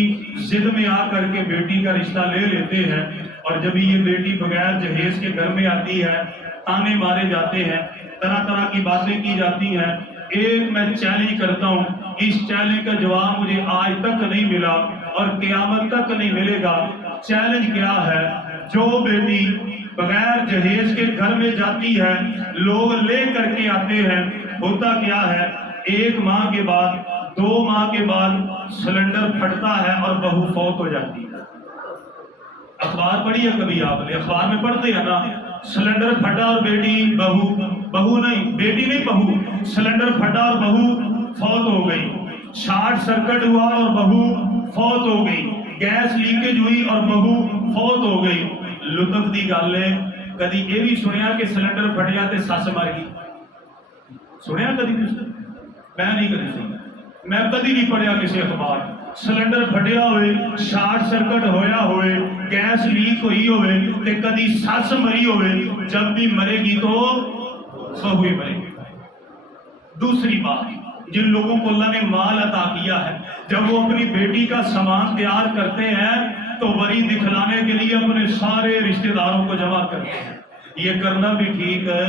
ضد میں آ کر کے بیٹی کا رشتہ لے لیتے ہیں، اور جب یہ بیٹی بغیر جہیز کے گھر میں آتی ہے تانے مارے جاتے ہیں، طرح طرح کی باتیں کی جاتی ہیں۔ ایک میں چیلنج کرتا ہوں، اس چیلنج کا جواب مجھے آج تک نہیں ملا اور قیامت تک نہیں ملے گا۔ چیلنج کیا ہے؟ جو بیٹی بغیر جہیز کے گھر میں جاتی ہے، لوگ لے کر کے آتے ہیں، ہوتا کیا ہے؟ 1 ماہ کے بعد 2 ماہ کے بعد سلنڈر پھٹتا ہے اور بہو فوت ہو جاتی ہے۔ اخبار پڑھی ہے کبھی آپ نے؟ اخبار میں پڑھتے ہیں نا، سلنڈر پھٹا اور بیٹی بہو نہیں، بیٹی نہیں بہو، سلنڈر پھٹا اور بہو فوت ہو گئی، شارٹ سرکٹ ہوا اور بہو فوت ہو گئی، گیس لیکیج ہوئی اور بہو فوت ہو گئی۔ لطف دی گل ہے، کدی یہ بھی سنیا کہ سلنڈر پھٹیا تے سس مر گئی؟ سنیا کدی؟ میں نہیں کدی سنیا، میں کدی نہیں پڑھیا کسی اخبار سلنڈر پھٹیا ہوئے، شارٹ سرکٹ ہویا ہوئے، گیس لیک ہوئی ہوئے تے کدی سس مری ہوئے۔ جب بھی مرے گی تو بہو ہی مرے گی۔ دوسری بات، جن لوگوں کو اللہ نے مال عطا کیا ہے، جب وہ اپنی بیٹی کا سامان تیار کرتے ہیں تو وری دکھلانے کے لیے اپنے سارے رشتہ داروں کو جمع کرتے ہیں۔ یہ کرنا بھی ٹھیک ہے؟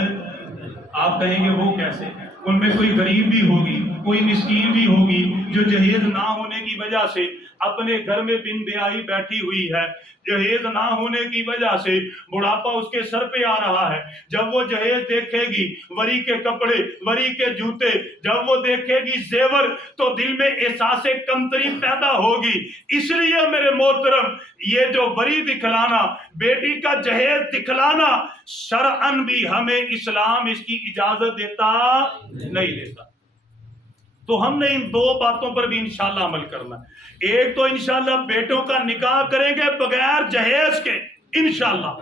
آپ کہیں گے وہ کیسے؟ ان میں کوئی غریب بھی ہوگی، کوئی مسکین بھی ہوگی جو جہیز نہ ہونے کی وجہ سے اپنے گھر میں بن بیاہی بیٹھی ہوئی ہے، جہیز نہ ہونے کی وجہ سے بڑھاپا اس کے سر پہ آ رہا ہے۔ جب وہ جہیز دیکھے گی، وری کے کپڑے، وری کے جوتے، جب وہ دیکھے گی زیور، تو دل میں احساس کمتری پیدا ہوگی۔ اس لیے میرے محترم، یہ جو وری دکھلانا، بیٹی کا جہیز دکھلانا، شرعاً بھی ہمیں اسلام اس کی اجازت دیتا نہیں دیتا۔ تو ہم نے ان 2 باتوں پر بھی انشاءاللہ عمل کرنا ہے۔ ایک تو انشاءاللہ بیٹوں کا نکاح کریں گے بغیر جہیز کے انشاءاللہ،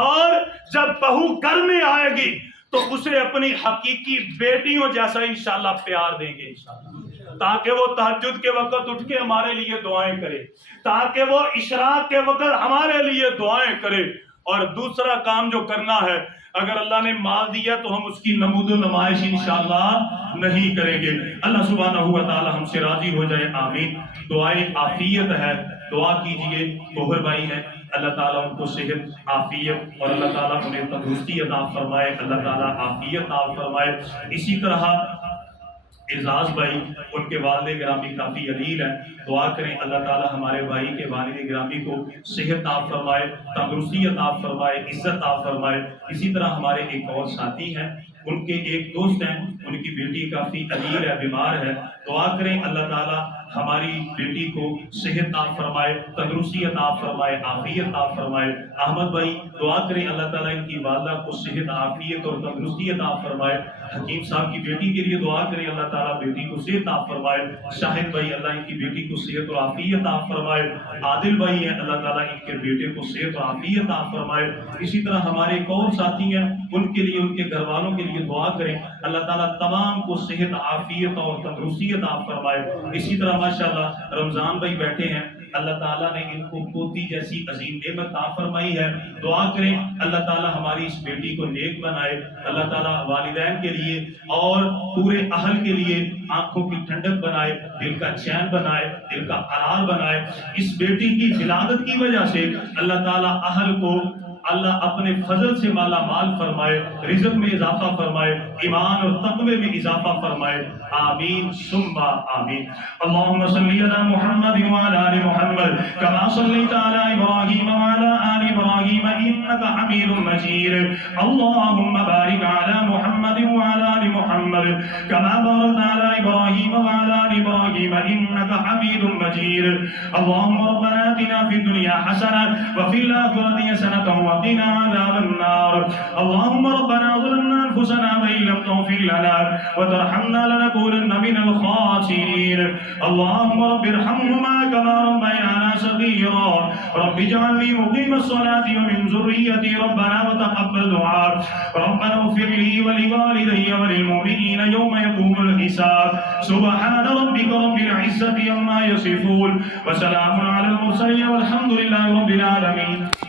اور جب بہو گھر میں آئے گی تو اسے اپنی حقیقی بیٹیوں جیسا انشاءاللہ پیار دیں گے انشاءاللہ، تاکہ وہ تہجد کے وقت اٹھ کے ہمارے لیے دعائیں کرے، تاکہ وہ اشراق کے وقت ہمارے لیے دعائیں کرے۔ اور دوسرا کام جو کرنا ہے، اگر اللہ نے مال دیا تو ہم اس کی نمود و نمائش انشاءاللہ نہیں کریں گے۔ اللہ سبحانہ و تعالی ہم سے راضی ہو جائے، آمین۔ دعائیں عافیت ہے، دعا کیجئے۔ گوہر بھائی ہیں، اللہ تعالیٰ ان کو صحت، عافیت، اور اللہ تعالیٰ انہیں تندرستی عطا فرمائے، اللہ تعالیٰ عافیت عطا فرمائے۔ اسی طرح اعزاز بھائی ان کے والد گرامی کافی علیل ہیں، دعا کریں اللہ تعالی ہمارے بھائی کے والد گرامی کو صحت عطا فرمائے، تندرستی عطا فرمائے، عزت عطا فرمائے۔ اسی طرح ہمارے ایک اور ساتھی ہیں، ان کے ایک دوست ہیں، ان کی بیٹی کافی علیل ہے، بیمار ہے، دعا کریں اللہ تعالی ہماری بیٹی کو صحت عطا فرمائے، تندرستی عطا فرمائے، عافیت عطا فرمائے۔ احمد بھائی دعا کریں اللہ تعالیٰ ان کی والدہ کو صحت، عافیت اور تندرستی عطا فرمائے۔ حکیم صاحب کی بیٹی کے لیے دعا کریں اللہ تعالیٰ بیٹی کو صحت عطا فرمائے۔ شاہد بھائی اللہ ان کی بیٹی کو صحت اور عافیت عطا فرمائے۔ عادل بھائی ہیں اللہ تعالیٰ ان کے بیٹے کو صحت اور عافیت عطا فرمائے۔ اسی طرح ہمارے ایک اور ساتھی ہیں، ان کے لیے، ان کے گھر والوں کے لیے دعا کریں اللہ تعالیٰ تمام کو صحت، عافیت اور تندرستی عطا فرمائے۔ اسی طرح ماشاءاللہ رمضان بھائی بیٹھے ہیں، اللہ تعالیٰ نے ان کو پوتی جیسی عظیم نعمت عطا فرمائی ہے، دعا کریں اللہ تعالیٰ ہماری اس بیٹی کو نیک بنائے، اللہ تعالیٰ والدین کے لیے اور پورے اہل کے لیے آنکھوں کی ٹھنڈک بنائے، دل کا چین بنائے، دل کا قرار بنائے۔ اس بیٹی کی ولادت کی وجہ سے اللہ تعالیٰ اہل کو اللہ اپنے فضل سے مالا مال فرمائے، رزق میں اضافہ فرمائے، ایمان اور تقوی میں اضافہ فرمائے، آمین ثم آمین۔ اللہم صلی علی محمد وعلی آل محمد کما صلیت علی ابراہیم وعلی آل ابراہیم انک حمید مجید۔ اللہم بارک علی محمد وعلی آل محمد کما بارکت علی ابراہیم وعلی آل ابراہیم انک حمید مجید۔ اللہم ربنا آتنا فی الدنیا حسنہ وفی الآخرۃ حسنہ وقنا عذاب النار۔ اللهم ربنا ظلمنا انفسنا وان لم تغفر لنا وترحمنا لنكونن من الخاسرين۔ اللهم رب ارحمهما كما ربيانا صغيرا، رب اجعلني مقيم الصلاة ومن ذريتي ربنا وتقبل دعاء، ربنا اغفر لي ولوالدي وللمؤمنين يوم يقوم الحساب۔ سبحان ربك رب العزة عما يصفون وسلام على المرسلين والحمد لله رب العالمين۔